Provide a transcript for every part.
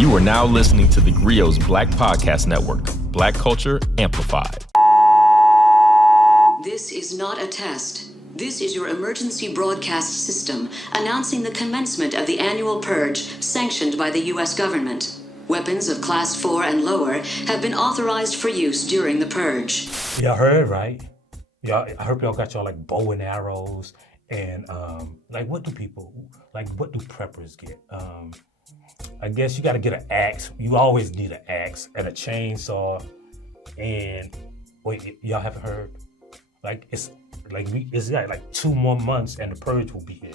You are now listening to TheGrio's Black Podcast Network, Black Culture Amplified. This is not a test. This is your emergency broadcast system announcing the commencement of the annual purge sanctioned by the U.S. government. Weapons of Class 4 and lower have been authorized for use during the purge. Y'all heard, right? I hope y'all got y'all like bow and arrows and what do preppers get? I guess you got to get an axe. You always need an axe and a chainsaw. And wait, y'all haven't heard? It's got 2 more months and the purge will be here.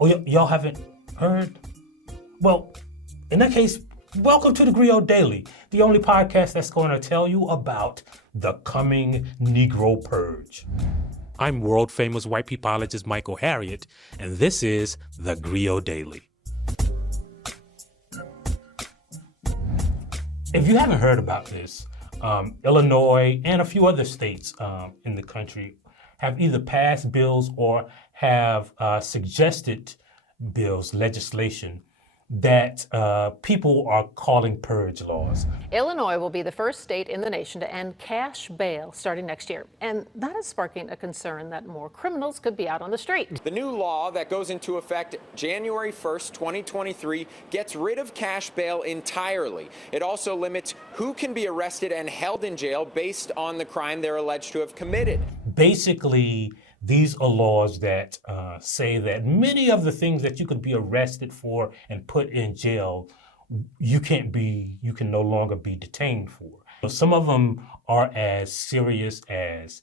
Oh, y'all haven't heard? Well, in that case, welcome to TheGrio Daily, the only podcast that's going to tell you about the coming Negro Purge. I'm world-famous white peopleologist Michael Harriot, and this is TheGrio Daily. If you haven't heard about this, Illinois and a few other states in the country have either passed bills or have suggested bills, legislation, that people are calling purge laws. Illinois will be the first state in the nation to end cash bail starting next year. And that is sparking a concern that more criminals could be out on the street. The new law that goes into effect January 1st, 2023, gets rid of cash bail entirely. It also limits who can be arrested and held in jail based on the crime they're alleged to have committed. Basically, these are laws that say that many of the things that you could be arrested for and put in jail, you can no longer be detained for. Some of them are as serious as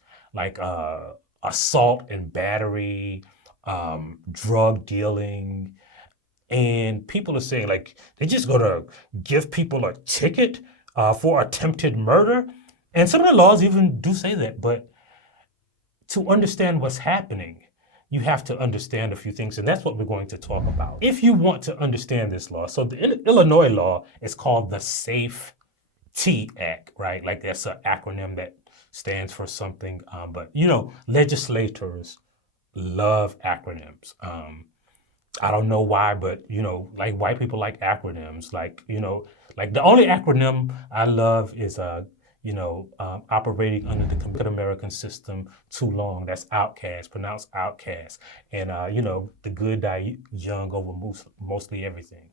assault and battery, drug dealing, and people are saying they're just gonna give people a ticket for attempted murder. And some of the laws even do say that, but to understand what's happening, you have to understand a few things, and that's what we're going to talk about. If you want to understand this law, so the Illinois law is called the SAFE-T Act, right? That's an acronym that stands for something, but legislators love acronyms. I don't know why, but white people like acronyms. The only acronym I love is operating under the Complete American System too long. That's OUTCAST, pronounced OUTCAST. And, the good die young over mostly everything.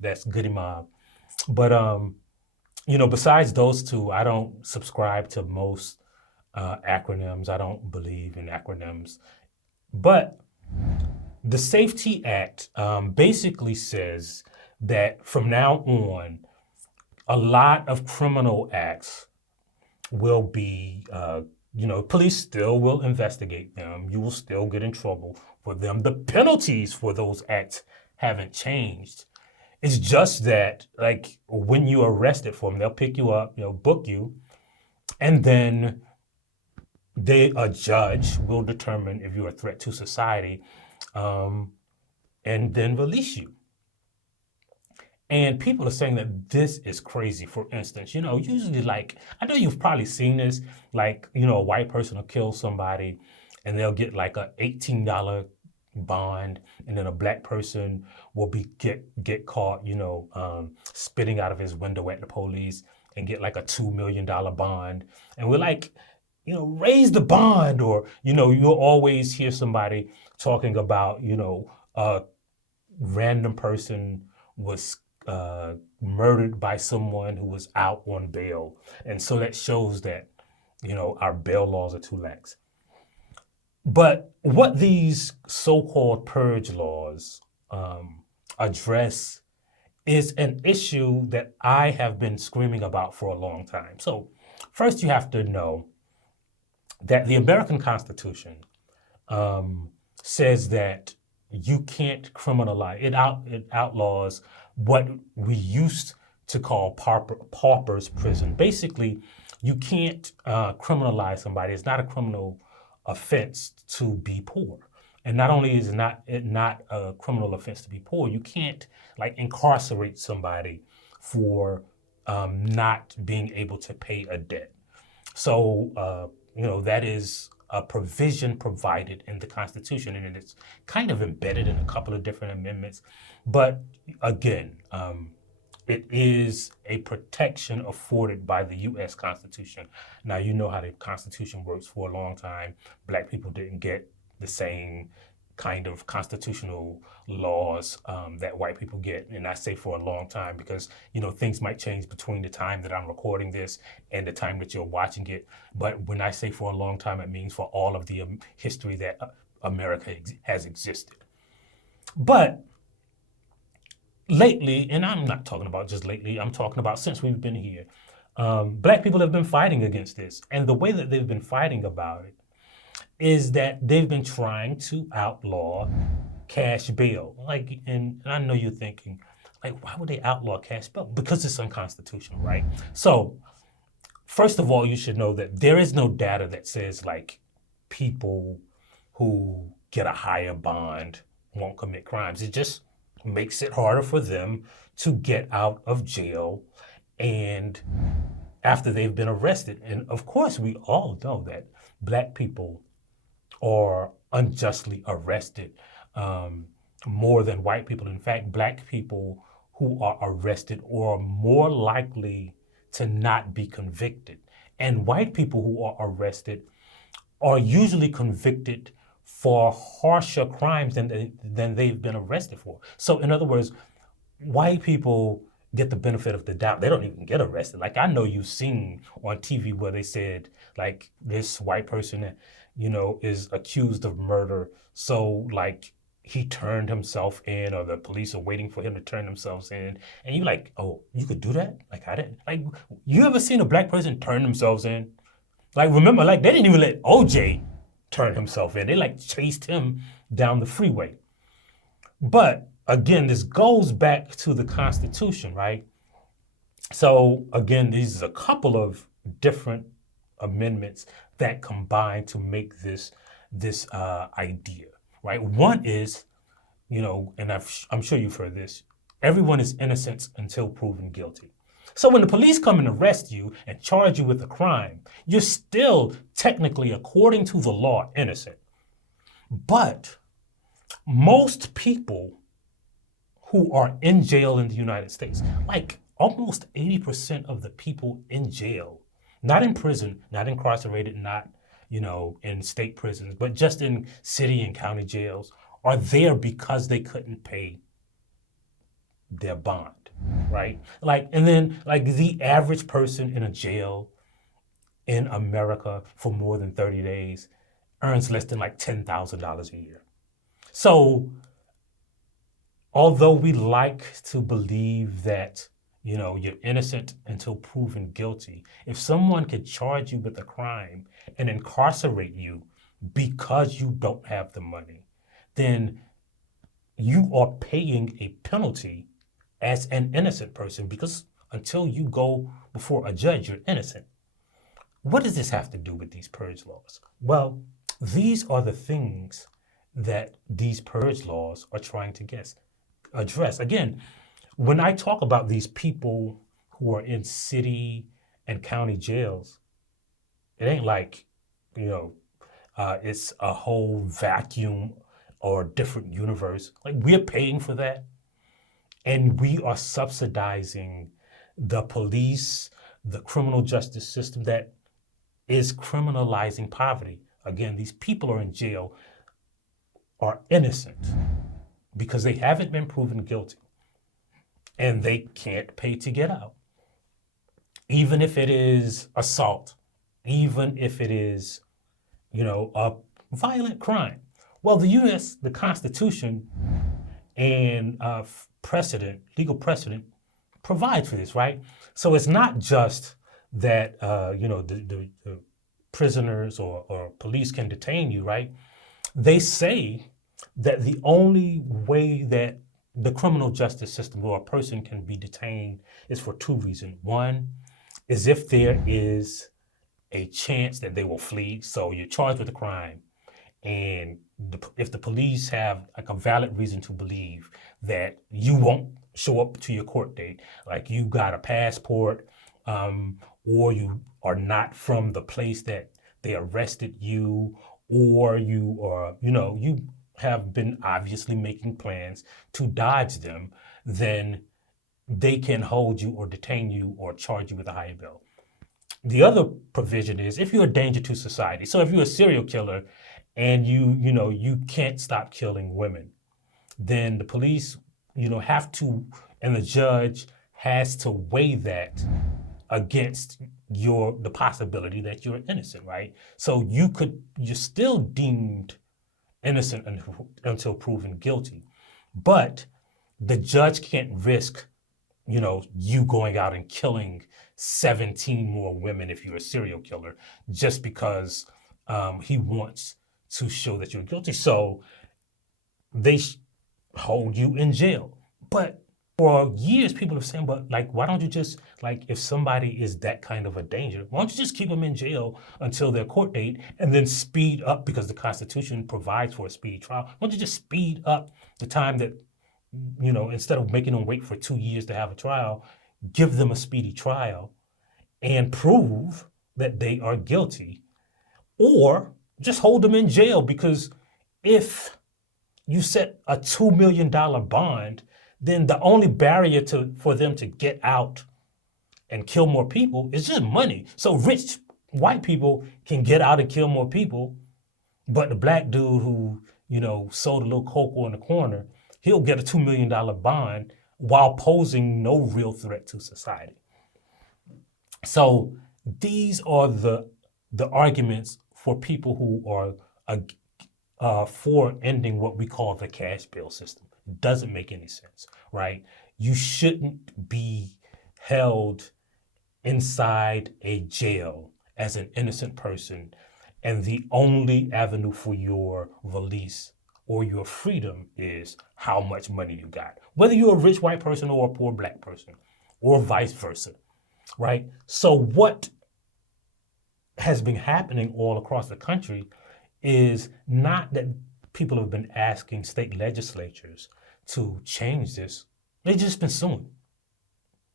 That's Goody Mob. But, besides those two, I don't subscribe to most acronyms. I don't believe in acronyms. But the SAFE-T Act basically says that from now on, a lot of criminal acts will be, police still will investigate them. You will still get in trouble for them. The penalties for those acts haven't changed. It's just that, when you're arrested for them, they'll pick you up, book you, and then a judge will determine if you're a threat to society, and then release you. And people are saying that this is crazy. For instance, usually I know you've probably seen this, a white person will kill somebody and they'll get a $18 bond, and then a black person will get caught, spitting out of his window at the police and get a $2 million bond. And we're raise the bond, or, you'll always hear somebody talking about, a random person was murdered by someone who was out on bail. And so that shows that, our bail laws are too lax. But what these so-called purge laws address is an issue that I have been screaming about for a long time. So first you have to know that the American Constitution says that you can't criminalize, it outlaws what we used to call pauper's prison. Basically, you can't criminalize somebody. It's not a criminal offense to be poor. And not only is it not a criminal offense to be poor, you can't incarcerate somebody for not being able to pay a debt. So, that is a provision provided in the Constitution, and it's kind of embedded in a couple of different amendments. But again, it is a protection afforded by the U.S. Constitution. Now, you know how the Constitution works. For a long time, Black people didn't get the same kind of constitutional laws that white people get. And I say for a long time because, things might change between the time that I'm recording this and the time that you're watching it. But when I say for a long time, it means for all of the history that America has existed. But lately, and I'm not talking about just lately, I'm talking about since we've been here, Black people have been fighting against this. And the way that they've been fighting about it is that they've been trying to outlaw cash bail. And I know you're thinking, why would they outlaw cash bail? Because it's unconstitutional, right? So, first of all, you should know that there is no data that says people who get a higher bond won't commit crimes. It just makes it harder for them to get out of jail and after they've been arrested. And of course, we all know that Black people are unjustly arrested more than white people. In fact, Black people who are arrested are more likely to not be convicted. And white people who are arrested are usually convicted for harsher crimes than they've been arrested for. So in other words, white people get the benefit of the doubt. They don't even get arrested. I know you've seen on TV where they said, this white person, is accused of murder. So he turned himself in, or the police are waiting for him to turn themselves in. And you're like, oh, you could do that? I didn't. You ever seen a Black person turn themselves in? Remember, they didn't even let OJ turn himself in. They chased him down the freeway. But again, this goes back to the Constitution, right? So again, these are a couple of different amendments that combine to make this idea, right? One is, and I'm sure you've heard this, everyone is innocent until proven guilty. So when the police come and arrest you and charge you with a crime, you're still technically, according to the law, innocent. But most people who are in jail in the United States, almost 80% of the people in jail, not in prison, not incarcerated, not, in state prisons, but just in city and county jails, are there because they couldn't pay their bond, right? And then the average person in a jail in America for more than 30 days earns less than $10,000 a year. So although we like to believe that, you're innocent until proven guilty, if someone could charge you with a crime and incarcerate you because you don't have the money, then you are paying a penalty as an innocent person, because until you go before a judge, you're innocent. What does this have to do with these purge laws? Well, these are the things that these purge laws are trying to address. Again, when I talk about these people who are in city and county jails, it ain't it's a whole vacuum or different universe. We're paying for that. And we are subsidizing the police, the criminal justice system that is criminalizing poverty. Again, these people are in jail are innocent because they haven't been proven guilty and they can't pay to get out. Even if it is assault, even if it is, a violent crime. Well, the Constitution and legal precedent provides for this, right? So it's not just that, the prisoners or police can detain you, right? They say that the only way that the criminal justice system or a person can be detained is for two reasons. One is if there is a chance that they will flee. So you're charged with a crime, and if the police have a valid reason to believe that you won't show up to your court date, you got a passport, or you are not from the place that they arrested you, or you are, you have been obviously making plans to dodge them, then they can hold you or detain you or charge you with a higher bill. The other provision is if you're a danger to society. So if you're a serial killer and you can't stop killing women, then the police, have to, and the judge has to weigh that against the possibility that you're innocent, right? So you're still deemed innocent until proven guilty, but the judge can't risk, you going out and killing 17 more women if you're a serial killer just because he wants to show that you're guilty. So they hold you in jail. But for years, people have saying, but why don't you just, if somebody is that kind of a danger, why don't you just keep them in jail until their court date and then speed up, because the Constitution provides for a speedy trial. Why don't you just speed up the time that, instead of making them wait for 2 years to have a trial, give them a speedy trial and prove that they are guilty, or just hold them in jail, because if you set a $2 million bond, then the only barrier for them to get out and kill more people is just money. So rich white people can get out and kill more people, but the black dude who, sold a little cocoa in the corner, he'll get a $2 million bond while posing no real threat to society. So these are the arguments for people who are for ending what we call the cash bail system. It doesn't make any sense, right? You shouldn't be held inside a jail as an innocent person, and the only avenue for your release or your freedom is how much money you got. Whether you're a rich white person or a poor black person, or vice versa, right? So what has been happening all across the country is not that people have been asking state legislatures to change this. They've just been suing.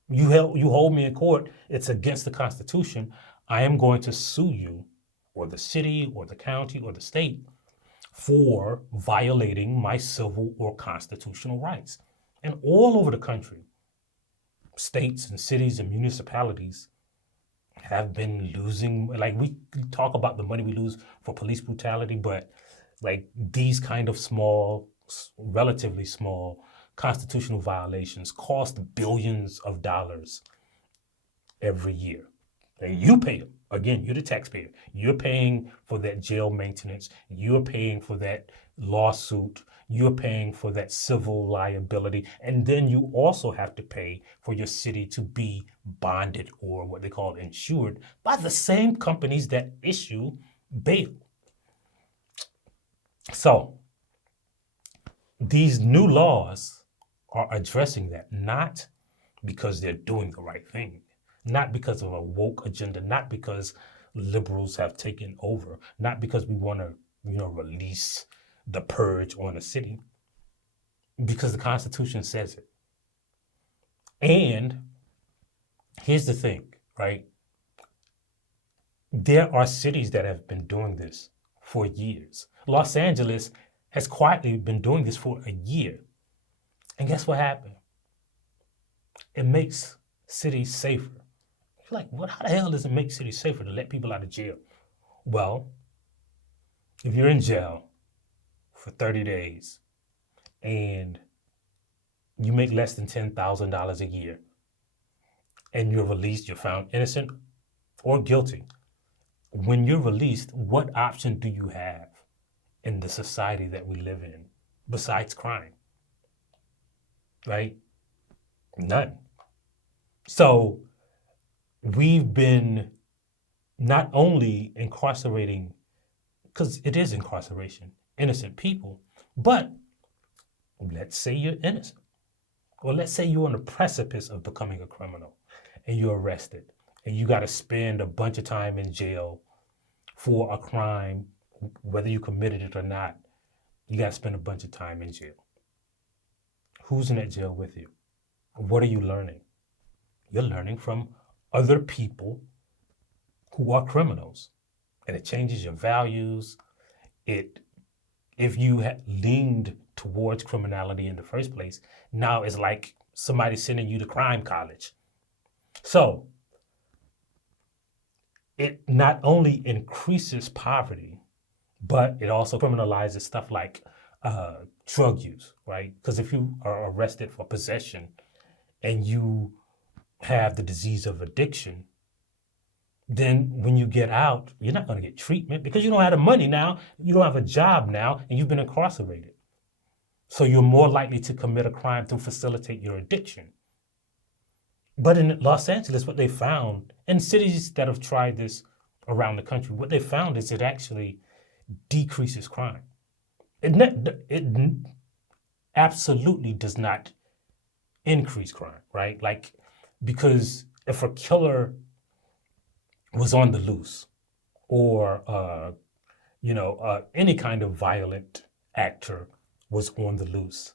You hold me in court, it's against the Constitution. I am going to sue you, or the city, or the county, or the state, for violating my civil or constitutional rights. And all over the country, states and cities and municipalities have been losing. We talk about the money we lose for police brutality, but these kind of small, relatively small constitutional violations cost billions of dollars every year. And you pay them. Again, you're the taxpayer. You're paying for that jail maintenance. You're paying for that lawsuit. You're paying for that civil liability. And then you also have to pay for your city to be bonded, or what they call insured, by the same companies that issue bail. So these new laws are addressing that, not because they're doing the right thing, not because of a woke agenda, not because liberals have taken over, not because we want to, release the purge on a city, because the Constitution says it. And here's the thing, right? There are cities that have been doing this for years. Los Angeles has quietly been doing this for a year. And guess what happened? It makes cities safer. You're like, how the hell does it make cities safer to let people out of jail? Well, if you're in jail for 30 days and you make less than $10,000 a year and you're released, you're found innocent or guilty, when you're released, what option do you have in the society that we live in besides crime? Right? None. So we've been not only incarcerating, because it is incarceration, innocent people, but let's say you're innocent. Or let's say you're on the precipice of becoming a criminal and you're arrested and you got to spend a bunch of time in jail for a crime, whether you committed it or not. You got to spend a bunch of time in jail. Who's in that jail with you? What are you learning? You're learning from other people who are criminals. And it changes your values. If you had leaned towards criminality in the first place, now it's like somebody sending you to crime college. So it not only increases poverty, but it also criminalizes stuff like drug use, right? Because if you are arrested for possession and you have the disease of addiction, then when you get out, you're not going to get treatment because you don't have the money now, you don't have a job now, and you've been incarcerated. So you're more likely to commit a crime to facilitate your addiction. But in Los Angeles, what they found, and cities that have tried this around the country, what they found is it actually decreases crime. It absolutely does not increase crime, right? Like, because if a killer was on the loose or, any kind of violent actor was on the loose,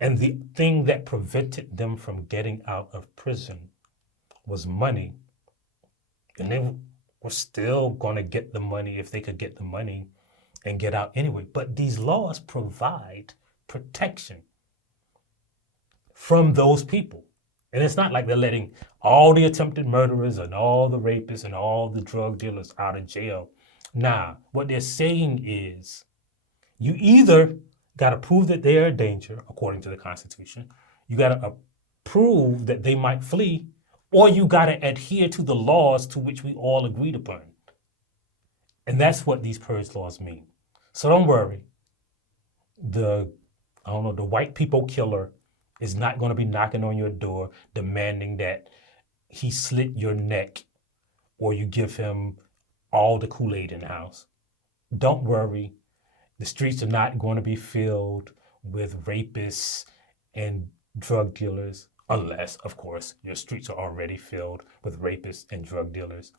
and the thing that prevented them from getting out of prison was money, and they were still going to get the money if they could get the money and get out anyway. But these laws provide protection from those people. And it's not like they're letting all the attempted murderers and all the rapists and all the drug dealers out of jail. Nah, what they're saying is you either got to prove that they are a danger, according to the Constitution. You got to prove that they might flee, or you got to adhere to the laws to which we all agreed upon. And that's what these purge laws mean. So don't worry. The white people killer is not going to be knocking on your door demanding that he slit your neck or you give him all the Kool-Aid in the house. Don't worry. The streets are not going to be filled with rapists and drug dealers, unless, of course, your streets are already filled with rapists and drug dealers.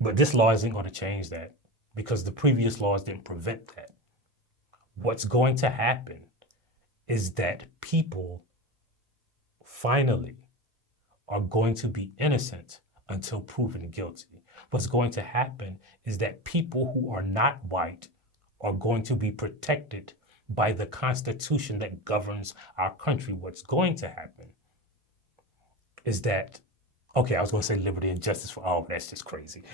But this law isn't going to change that because the previous laws didn't prevent that. What's going to happen is that people finally are going to be innocent until proven guilty. What's going to happen is that people who are not white are going to be protected by the Constitution that governs our country. What's going to happen is that, okay, I was going to say liberty and justice for all, that's just crazy.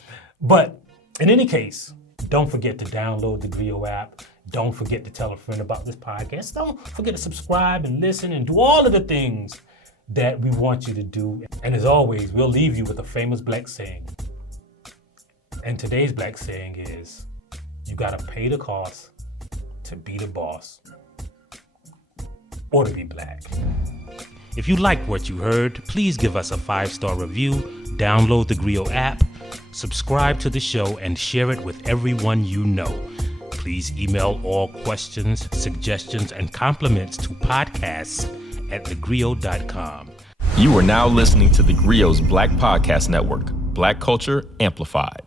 But in any case, don't forget to download the TheGrio app. Don't forget to tell a friend about this podcast. Don't forget to subscribe and listen and do all of the things that we want you to do. And as always, we'll leave you with a famous black saying. And today's black saying is, you gotta pay the cost to be the boss or to be black. If you liked what you heard, please give us a 5-star review, download the TheGrio app, subscribe to the show, and share it with everyone you know. Please email all questions, suggestions, and compliments to podcasts@thegrio.com. You are now listening to TheGrio's Black Podcast Network, Black Culture Amplified.